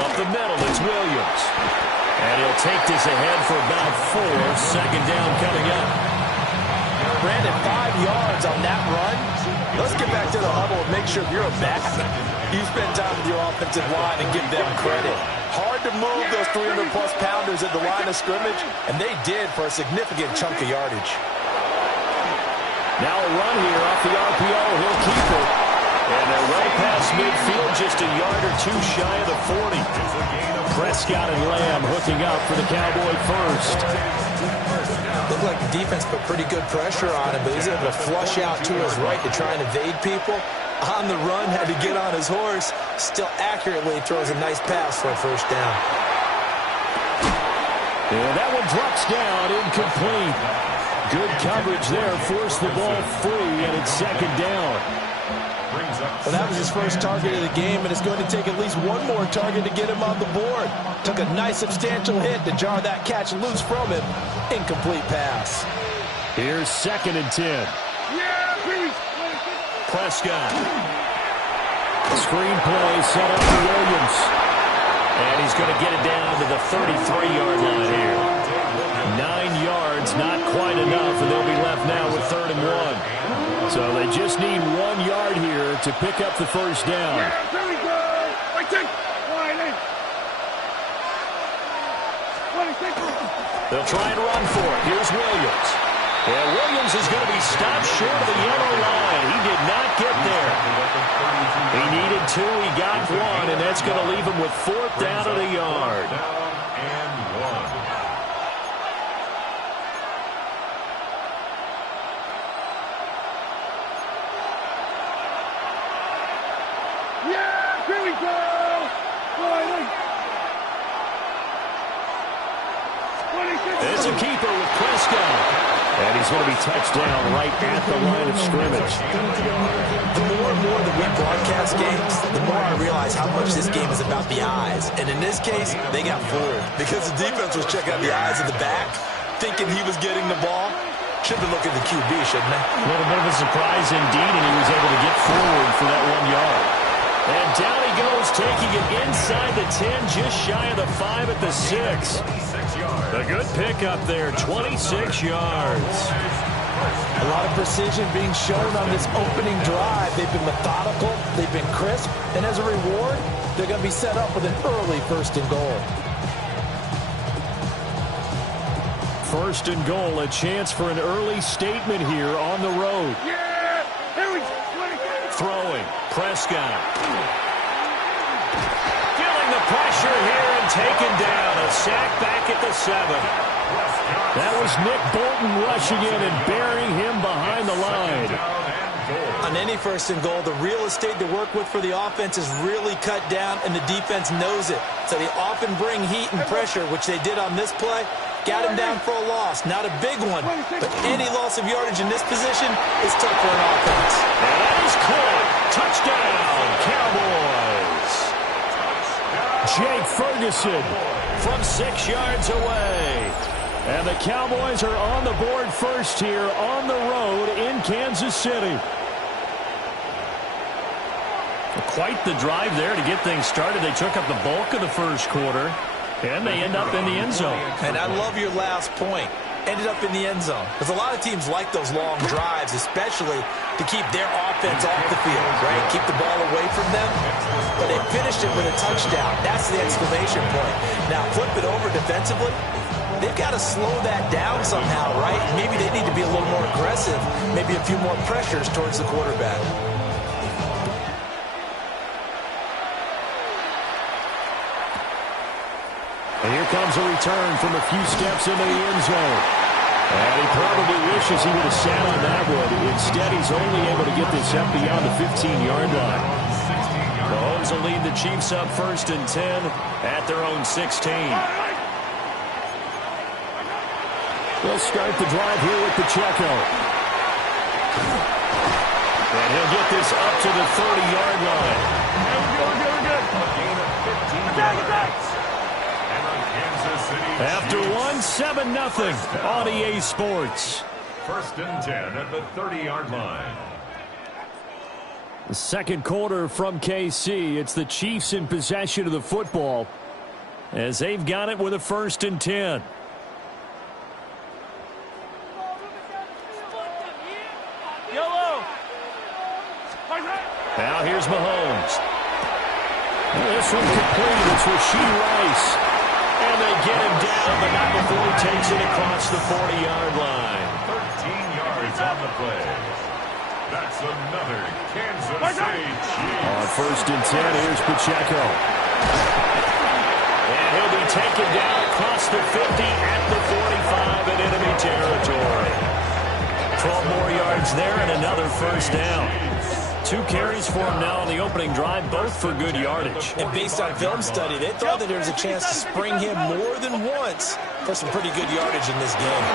Up the middle, it's Williams. And he'll take this ahead for about 4. Second down coming up. Brandon, 5 yards on that run. Let's get back to the huddle and make sure you're a back. You spend time with your offensive line and give them credit. Hard to move those 300-plus pounders at the line of scrimmage, and they did for a significant chunk of yardage. Now a run here off the RPO. He'll keep it. And they're well past midfield, just a yard or 2 shy of the 40. Prescott and Lamb hooking up for the Cowboy first. Looked like the defense put pretty good pressure on him, but he's able to flush out to his right to try and evade people. On the run, had to get on his horse. Still accurately throws a nice pass for a first down. And that one drops down, incomplete. Good coverage there, forced the ball free, and it's second down. Well, that was his first target of the game, and it's going to take at least one more target to get him on the board. Took a nice substantial hit to jar that catch loose from him. Incomplete pass. Here's 2nd and 10. Prescott. Screen play set up for Williams. And he's going to get it down to the 33-yard line here. 9 yards, not quite enough, and they'll be left now with 3rd and 1. So they just need 1 yard here to pick up the first down. They'll try and run for it. Here's Williams. And Williams is going to be stopped short of the yellow line. He did not get there. He needed 2. He got 1, and that's going to leave him with 4th down at a yard. There's a keeper with Prescott. And he's going to be touched down right at the line of scrimmage. The more and more that we broadcast games, the more I realize how much this game is about the eyes. And in this case, they got fooled because the defense was checking out the eyes of the back, thinking he was getting the ball. Should have looked at the QB, shouldn't they? A little bit of a surprise indeed, and he was able to get forward for that 1 yard. And down he goes, taking it inside the 10, just shy of the 5 at the 6. A good pickup there, 26 yards. A lot of precision being shown on this opening drive. They've been methodical, they've been crisp, and as a reward, they're going to be set up with an early 1st and goal. 1st and goal, a chance for an early statement here on the road. Throwing, Prescott. Feeling the pressure here and taken down. A sack back at the 7. That was Nick Bolton rushing in and burying him behind the line. On any 1st and goal, the real estate to work with for the offense is really cut down, and the defense knows it. So they often bring heat and pressure, which they did on this play. Got him down for a loss. Not a big one, but any loss of yardage in this position is tough for an offense. And that is caught. Touchdown, Cowboys. Jake Ferguson from 6 yards away. And the Cowboys are on the board first here on the road in Kansas City. Quite the drive there to get things started. They took up the bulk of the first quarter, and they end up in the end zone. And I love your last point. Ended up in the end zone. Because a lot of teams like those long drives, especially to keep their offense off the field, right? Keep the ball away from them. But they finished it with a touchdown. That's the exclamation point. Now, flip it over defensively. They've got to slow that down somehow, right? Maybe they need to be a little more aggressive. Maybe a few more pressures towards the quarterback. And here comes a return from a few steps into the end zone. And he probably wishes he would have sat on that one. Instead, he's only able to get this up beyond the 15-yard line. Mahomes will lead the Chiefs up 1st and 10 at their own 16. They'll start the drive here with Pacheco. And he'll get this up to the 30-yard line. We're good. Gain of 15 yards. After 1-7-0 on EA Sports. 1st and 10 at the 30-yard line. The second quarter from KC. It's the Chiefs in possession of the football as they've got it with a 1st and 10. Now here's Mahomes. This one complete. It's Rashee Rice. And they get him down, but not before he takes it across the 40-yard line. 13 yards on the play. That's another Kansas City Chiefs. On 1st and 10, here's Pacheco. And he'll be taken down across the 50 at the 45 in enemy territory. 12 more yards there and another 1st down. 2 carries for him now on the opening drive, both for good yardage. And based on film study, they thought that there was a chance to spring him more than once for some pretty good yardage in this game.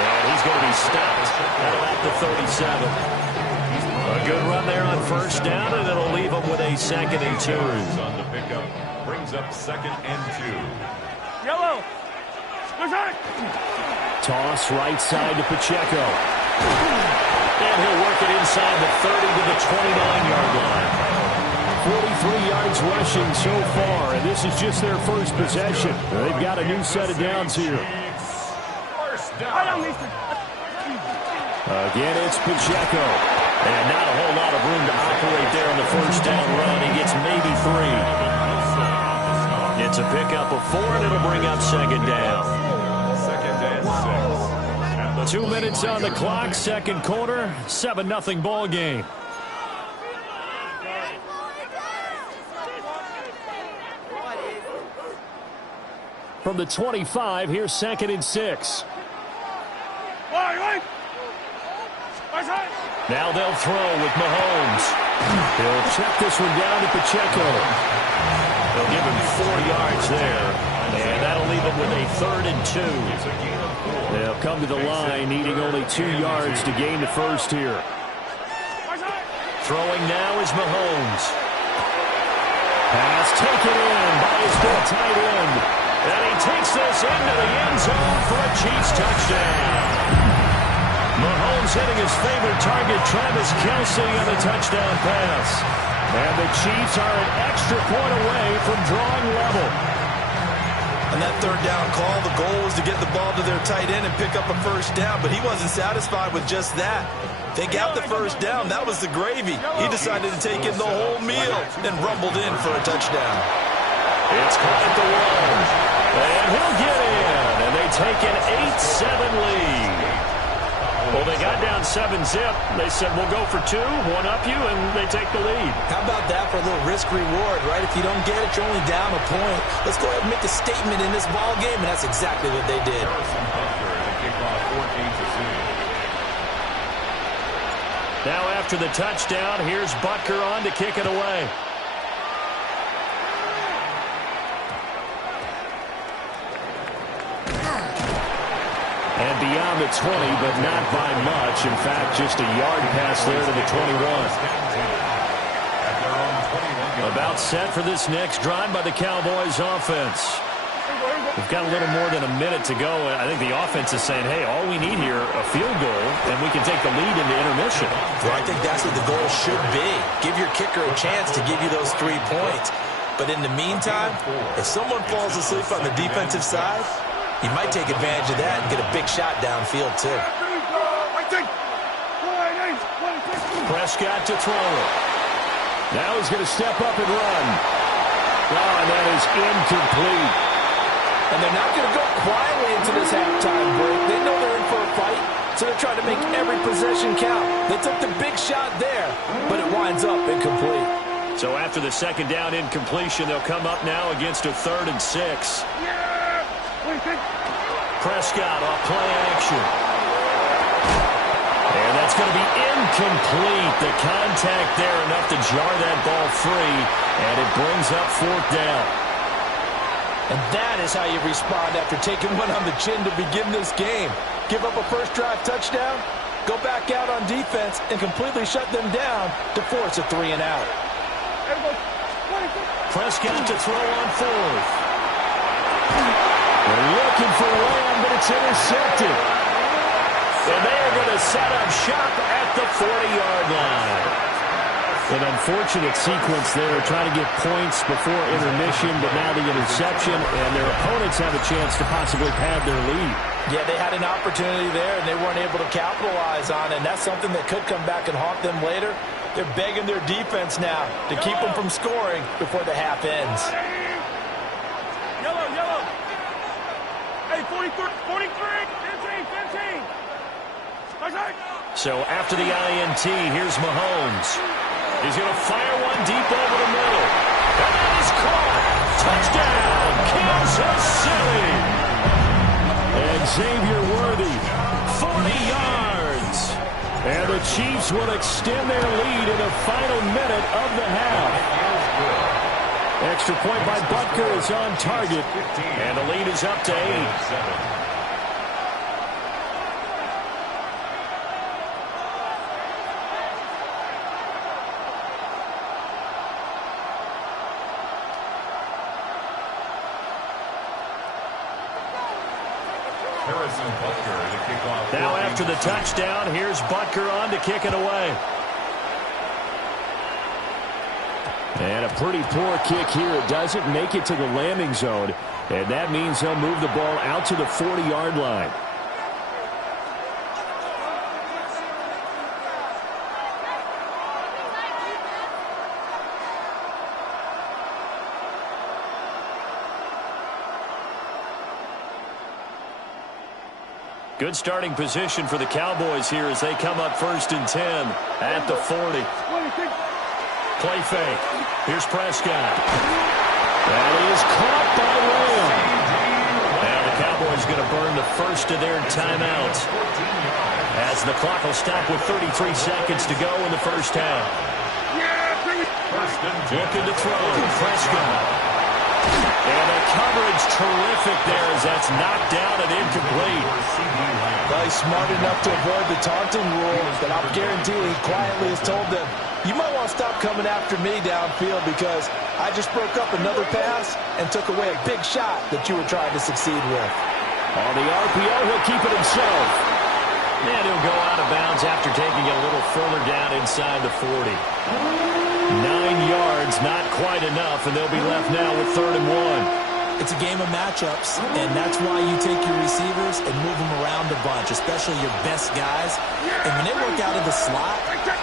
And he's going to be stopped at the 37. A good run there on 1st down, and it'll leave him with a 2nd and 2. On the pickup, brings up 2nd and 2. Yellow. Toss right side to Pacheco. And he'll work it inside the 30 to the 29-yard line. 43 yards rushing so far, and this is just their first possession. They've got a new set of downs here. Again, it's Pacheco. And not a whole lot of room to operate there on the 1st down run. He gets maybe 3. It's a pickup of 4, and it'll bring up 2nd down. 2 minutes on the clock, 2nd quarter, 7-0 ball game. From the 25, here's 2nd and 6. Now they'll throw with Mahomes. He'll check this one down to Pacheco. They'll give him 4 yards there, and that'll leave him with a 3rd and 2. They'll come to the line, needing only 2 yards to gain the 1st here. Throwing now is Mahomes. Pass taken in by his good tight end. And he takes this into the end zone for a Chiefs touchdown. Mahomes hitting his favorite target, Travis Kelce, on the touchdown pass. And the Chiefs are an extra point away from drawing level. On that 3rd down call, the goal was to get the ball to their tight end and pick up a 1st down, but he wasn't satisfied with just that. They got the 1st down. That was the gravy. He decided to take in the whole meal and rumbled in for a touchdown. It's caught at the 1. And he'll get in. And they take an 8-7 lead. Well, they got down 7-zip. They said, we'll go for 2, one up you, and they take the lead. How about that for a little risk-reward, right? If you don't get it, you're only down a point. Let's go ahead and make a statement in this ball game, and that's exactly what they did. Now after the touchdown, here's Butker on to kick it away. And beyond the 20, but not by much. In fact, just a yard pass there to the 21. About set for this next drive by the Cowboys offense. We've got a little more than a minute to go. I think the offense is saying, hey, all we need here, a field goal, and we can take the lead into intermission. Well, I think that's what the goal should be. Give your kicker a chance to give you those 3 points. But in the meantime, if someone falls asleep on the defensive side, you might take advantage of that and get a big shot downfield, too. Prescott to throw it. Now he's going to step up and run. Oh, and that is incomplete. And they're not going to go quietly into this halftime break. They know they're in for a fight, so they're trying to make every possession count. They took the big shot there, but it winds up incomplete. So after the 2nd down incompletion, they'll come up now against a 3rd and 6. Prescott off play action. And that's going to be incomplete. The contact there enough to jar that ball free, and it brings up 4th down. And that is how you respond after taking one on the chin to begin this game. Give up a first drive touchdown, go back out on defense, and completely shut them down to force a 3 and out. Prescott to throw on 4th. They're looking for Lamb, but it's intercepted. And they are going to set up shop at the 40-yard line. An unfortunate sequence there, trying to get points before intermission, but now the interception, and their opponents have a chance to possibly pad their lead. Yeah, they had an opportunity there, and they weren't able to capitalize on it, and that's something that could come back and haunt them later. They're begging their defense now to keep them from scoring before the half ends. Yellow. Hey, 43, 15. So after the INT, here's Mahomes. He's going to fire one deep over the middle. And that is caught. Touchdown, Kansas City. And Xavier Worthy, 40 yards. And the Chiefs will extend their lead in the final minute of the half. Extra point by Butker is on target. And the lead is up to 8. Now after the touchdown, here's Butker on to kick it away. And a pretty poor kick here. It doesn't make it to the landing zone. And that means they'll move the ball out to the 40-yard line. Good starting position for the Cowboys here as they come up 1st and 10 at the 40. Play fake. Here's Prescott. That is caught by Lamb. Now the Cowboys going to burn the first of their timeouts as the clock will stop with 33 seconds to go in the first half. Looking to throw. Prescott. And the coverage terrific there as that's knocked down and incomplete. Well, he's smart enough to avoid the taunting rule, but I'll guarantee he quietly has told them, you might want to stop coming after me downfield because I just broke up another pass and took away a big shot that you were trying to succeed with. On the RPO, he'll keep it himself. And he'll go out of bounds after taking it a little further down inside the 40. 9 yards, not quite enough, and they'll be left now with 3rd and 1. It's a game of matchups, and that's why you take your receivers and move them around a bunch, especially your best guys. And when they work out of the slot,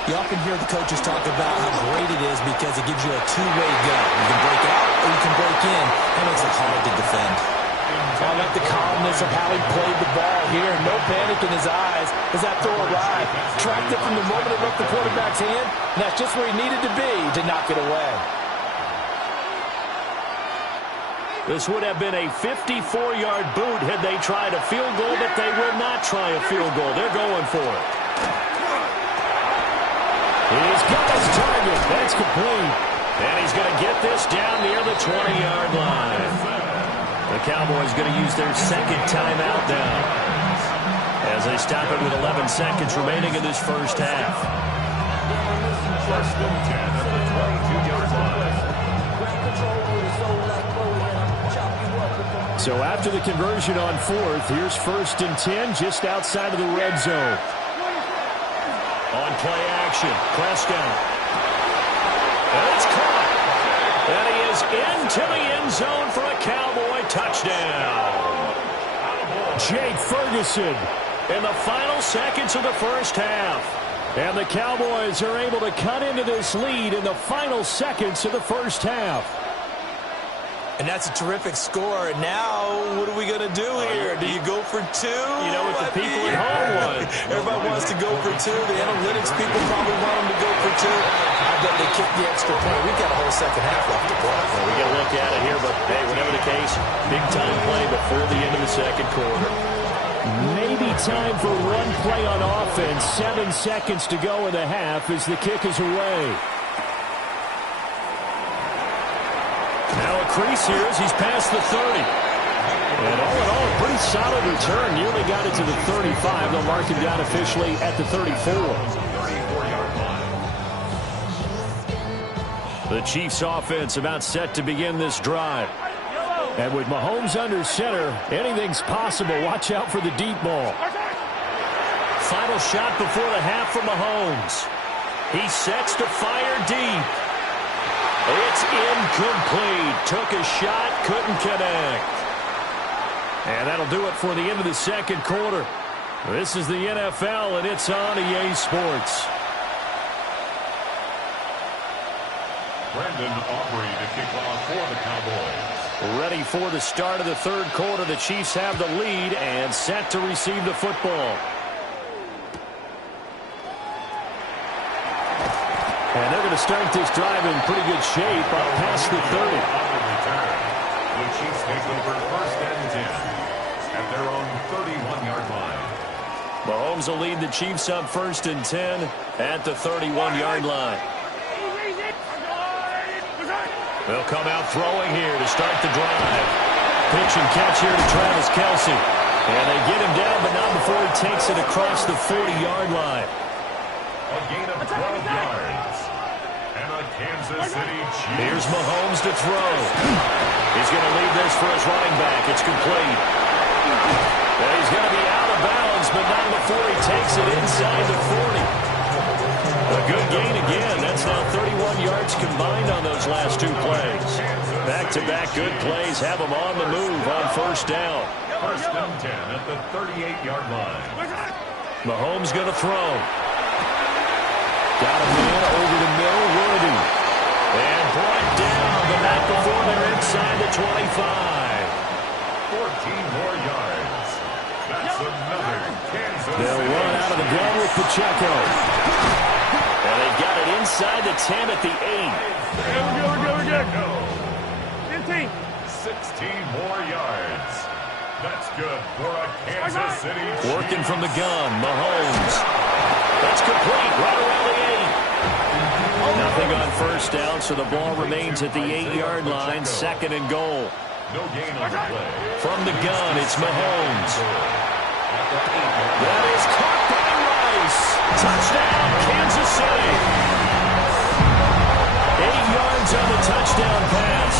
you often hear the coaches talk about how great it is because it gives you a two-way go. You can break out or you can break in. That makes it hard to defend. I like the calmness of how he played the ball here. No panic in his eyes as that throw arrived. Tracked it from the moment it left the quarterback's hand, and that's just where he needed to be to knock it away. This would have been a 54-yard boot had they tried a field goal, but they will not try a field goal. They're going for it. He's got his target. That's complete. And he's going to get this down near the 20-yard line. The Cowboys going to use their second timeout now as they stop it with 11 seconds remaining in this first half. 1st and 10 at the 22-yard line. So after the conversion on 4th, here's 1st and 10 just outside of the red zone. On play action, Prescott. And it's caught. And he is into the end zone for a Cowboy touchdown. Jake Ferguson in the final seconds of the first half. And the Cowboys are able to cut into this lead in the final seconds of the first half. And that's a terrific score. And now, what are we going to do here? Do you go for 2? You know what the people at home want. Everybody wants to go for 2. The analytics people probably want them to go for 2. I bet they kick the extra point. We've got a whole second half left to play. Well, we got to look at it here, but hey, whatever the case, big-time play before the end of the second quarter. Maybe time for one play on offense. 7 seconds to go in the half as the kick is away. Now a crease here as he's past the 30. And all in all, a pretty solid return. Nearly got it to the 35. They'll mark him down officially at the 34. The Chiefs offense about set to begin this drive. And with Mahomes under center, anything's possible. Watch out for the deep ball. final shot before the half from Mahomes. He sets to fire deep. It's incomplete. Took a shot, couldn't connect. And that'll do it for the end of the second quarter. This is the NFL, and it's on EA Sports. Brandon Aubrey to kick off for the Cowboys. Ready for the start of the third quarter. The Chiefs have the lead and set to receive the football. And they're going to start this drive in pretty good shape past the 30. The Chiefs take over first and 10 at their own 31-yard line. Mahomes will lead the Chiefs up first and 10 at the 31-yard line. They'll come out throwing here to start the drive. Pitch and catch here to Travis Kelce. And they get him down, but not before he takes it across the 40-yard line. A gain of 12 yards. And a Kansas City Chiefs. Here's Mahomes to throw. He's going to leave this for his running back. It's complete. And he's going to be out of bounds, but not before he takes it inside the 40. A good gain again. That's now 31 yards combined on those last two plays. Back-to-back good plays have them on the move on first down. First and 10 at the 38-yard line. Mahomes going to throw. Got a man over the middle, Worthy. And brought down, but not before they're inside the 25. 14 more yards. That's another Kansas City. They'll run out of the gun with Pacheco. And they've got it inside the 10 at the 8. We're good. 15. 16 more yards. That's good for a Kansas City Chiefs. Working from the gun, Mahomes. That's complete, right around the 8. Nothing on first down, so the ball remains at the 8-yard line, second and goal. No gain on the play. From the gun, it's Mahomes. That is caught by Rice. Touchdown, Kansas City. 8 yards on the touchdown pass.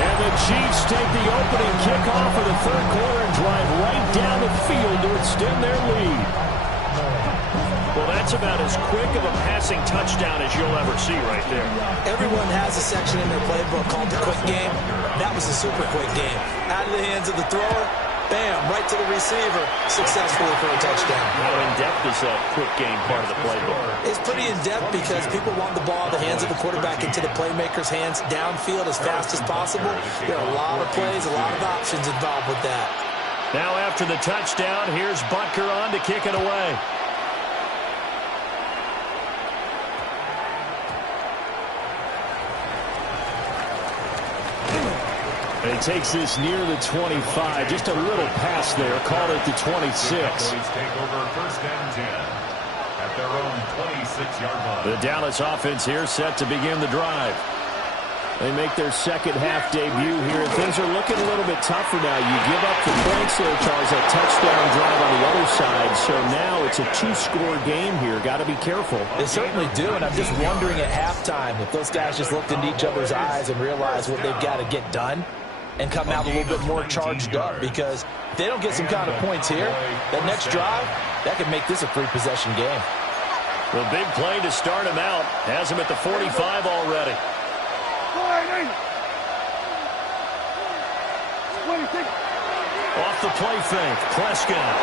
And the Chiefs take the opening kickoff of the third quarter and drive right down the field to extend their lead. Well, that's about as quick of a passing touchdown as you'll ever see right there. Everyone has a section in their playbook called the quick game. That was a super quick game. Out of the hands of the thrower, bam, right to the receiver, successfully for a touchdown. How in-depth is that quick game part of the playbook? It's pretty in-depth because people want the ball in the hands of the quarterback into the playmaker's hands downfield as fast as possible. There are a lot of plays, a lot of options involved with that. Now after the touchdown, here's Butker on to kick it away. And he takes this near the 25. Just a little pass there. Called it the 26. Cowboys take over first and 10 at their own 26-yard line. The Dallas offense here set to begin the drive. They make their second half debut here. Things are looking a little bit tougher now. You give up the points there, Charles, that touchdown drive on the other side. So now it's a two-score game here. Got to be careful. They certainly do, and I'm just wondering at halftime if those guys just looked into each other's eyes and realized what they've got to get done and come out a little bit more charged up, because if they don't get some kind of points here, that next drive, that could make this a free-possession game. The big play to start him out has him at the 45 already. Off the play fake, Prescott.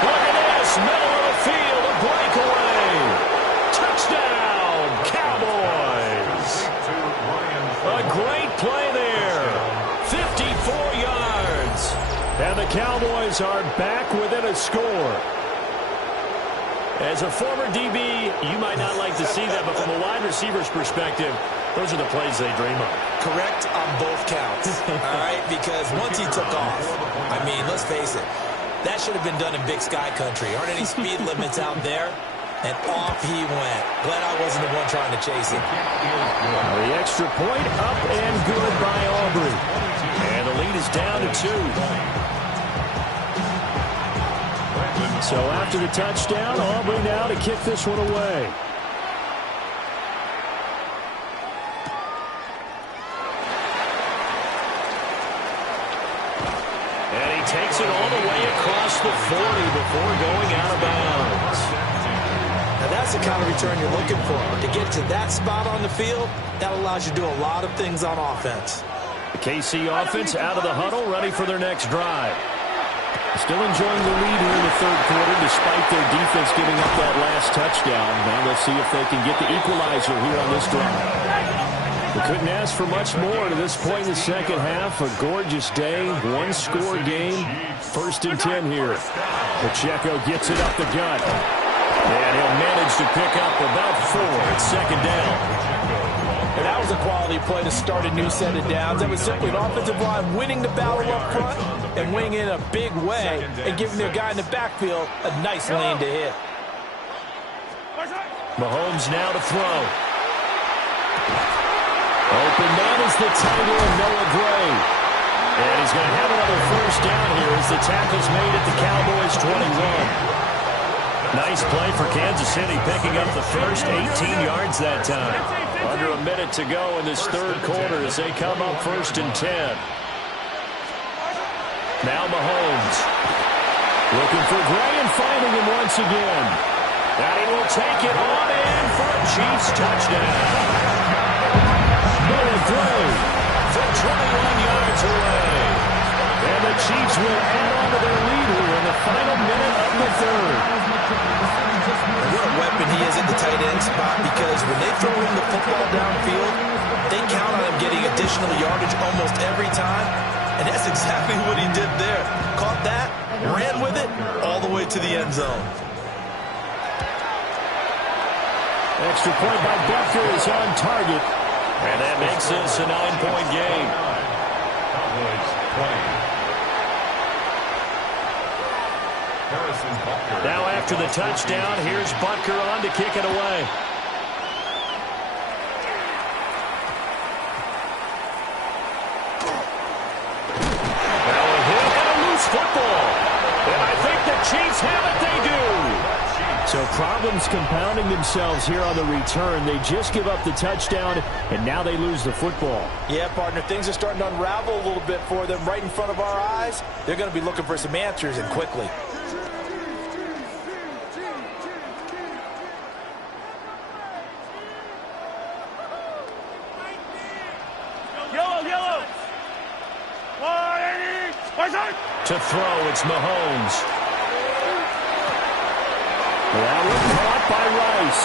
Look at this, middle of the field, a breakaway. Touchdown, Cowboys. A great play there. 54 yards. And the Cowboys are back within a score. As a former DB, you might not like to see that, but from a wide receiver's perspective, those are the plays they dream of. Correct on both counts, all right? Because once he took off, I mean, let's face it, that should have been done in Big Sky Country. Aren't any speed limits out there? And off he went. Glad I wasn't the one trying to chase him. The extra point up and good by Aubrey. And the lead is down to 2. So after the touchdown, Aubrey now to kick this one away. And he takes it all the way across the 40 before going out of bounds. That's the kind of return you're looking for. To get to that spot on the field, that allows you to do a lot of things on offense. The KC offense out of the huddle, ready for their next drive. Still enjoying the lead here in the third quarter, despite their defense giving up that last touchdown. Now let's see if they can get the equalizer here on this drive. We couldn't ask for much more to this point in the second half. A gorgeous day, one-score game. 1st and 10 here. Pacheco gets it up the gut. And he'll manage to pick up about 4. It's 2nd down. And that was a quality play to start a new set of downs. That was simply an offensive line winning the battle up front and winning in a big way and giving their guy in the backfield a nice lane to hit. Mahomes now to throw. Open man is the tight end, Noah Gray. And he's going to have another 1st down here as the tackle's made at the Cowboys' 21. Nice play for Kansas City, picking up the first 18 yards that time. Under a minute to go in this third quarter as they come up 1st and 10. Now Mahomes. Looking for Gray and finding him once again. And he will take it on in for a Chiefs touchdown. Noah Gray from 21 yards away. And the Chiefs will add on to their lead here in the final minute of the third. And what a weapon he is at the tight end spot, because when they throw him the football downfield, they count on him getting additional yardage almost every time. And that's exactly what he did there. Caught that, ran with it, all the way to the end zone. Extra point by Bucker is on target. And that makes this a 9-point game. Cowboys 20. Now after the touchdown, here's Butker on to kick it away. Now a hit and a loose football. And I think the Chiefs have it. They do. So problems compounding themselves here on the return. They just give up the touchdown, and now they lose the football. Yeah, partner, things are starting to unravel a little bit for them right in front of our eyes. They're going to be looking for some answers, and quickly. To throw, it's Mahomes. That one caught by Rice.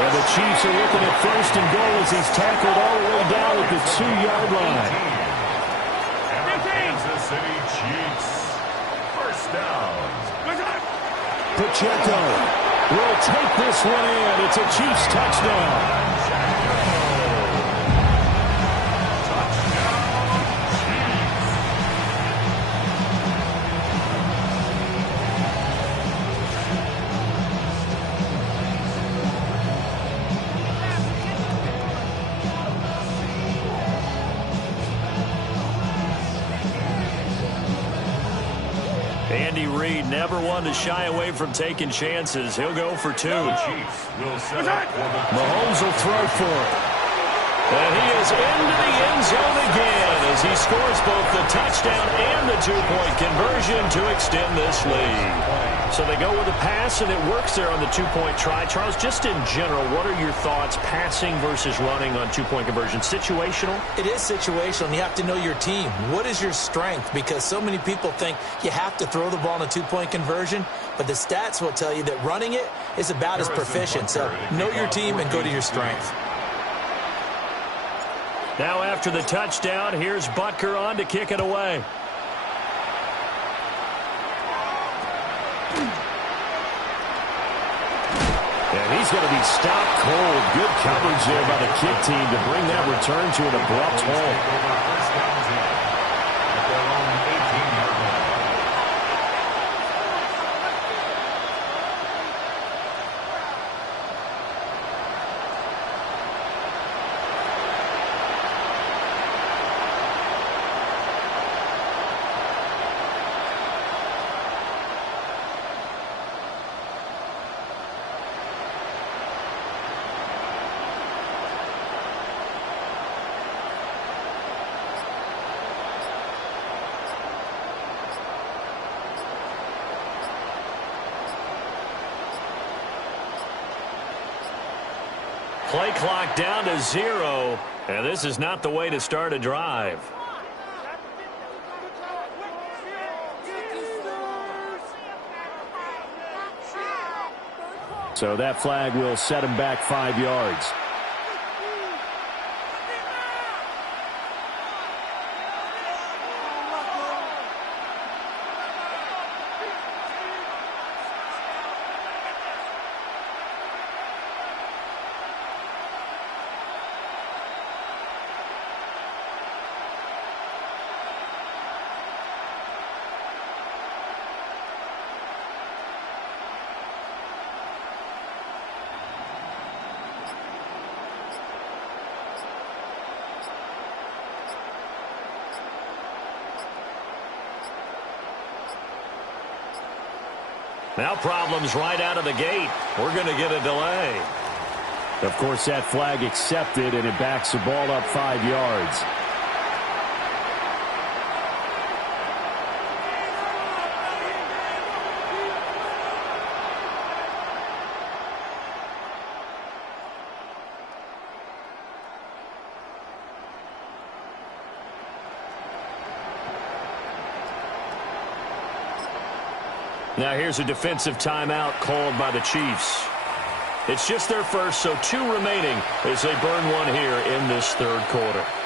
And the Chiefs are looking at 1st and goal as he's tackled all the way down at the 2-yard line. And the Kansas City Chiefs. 1st down. Pacheco will take this one in. It's a Chiefs touchdown. Andy Reid, never one to shy away from taking chances. He'll go for 2. Mahomes will throw for it. And he is into the end zone again as he scores both the touchdown and the 2-point conversion to extend this lead. So they go with a pass, and it works there on the 2-point try. Charles, just in general, what are your thoughts passing versus running on 2-point conversion? Situational? It is situational, and you have to know your team. What is your strength? Because so many people think you have to throw the ball in a 2-point conversion, but the stats will tell you that running it is about as proficient. So know your team and go to your strength. Now after the touchdown, here's Butker on to kick it away. And he's going to be stopped cold. Good coverage there by the kick team to bring that return to an abrupt halt. Play clock down to 0, and this is not the way to start a drive. So that flag will set him back 5 yards. Now problems right out of the gate. We're going to get a delay. Of course, that flag accepted, and it backs the ball up 5 yards. Now here's a defensive timeout called by the Chiefs. It's just their first, so 2 remaining as they burn one here in this third quarter.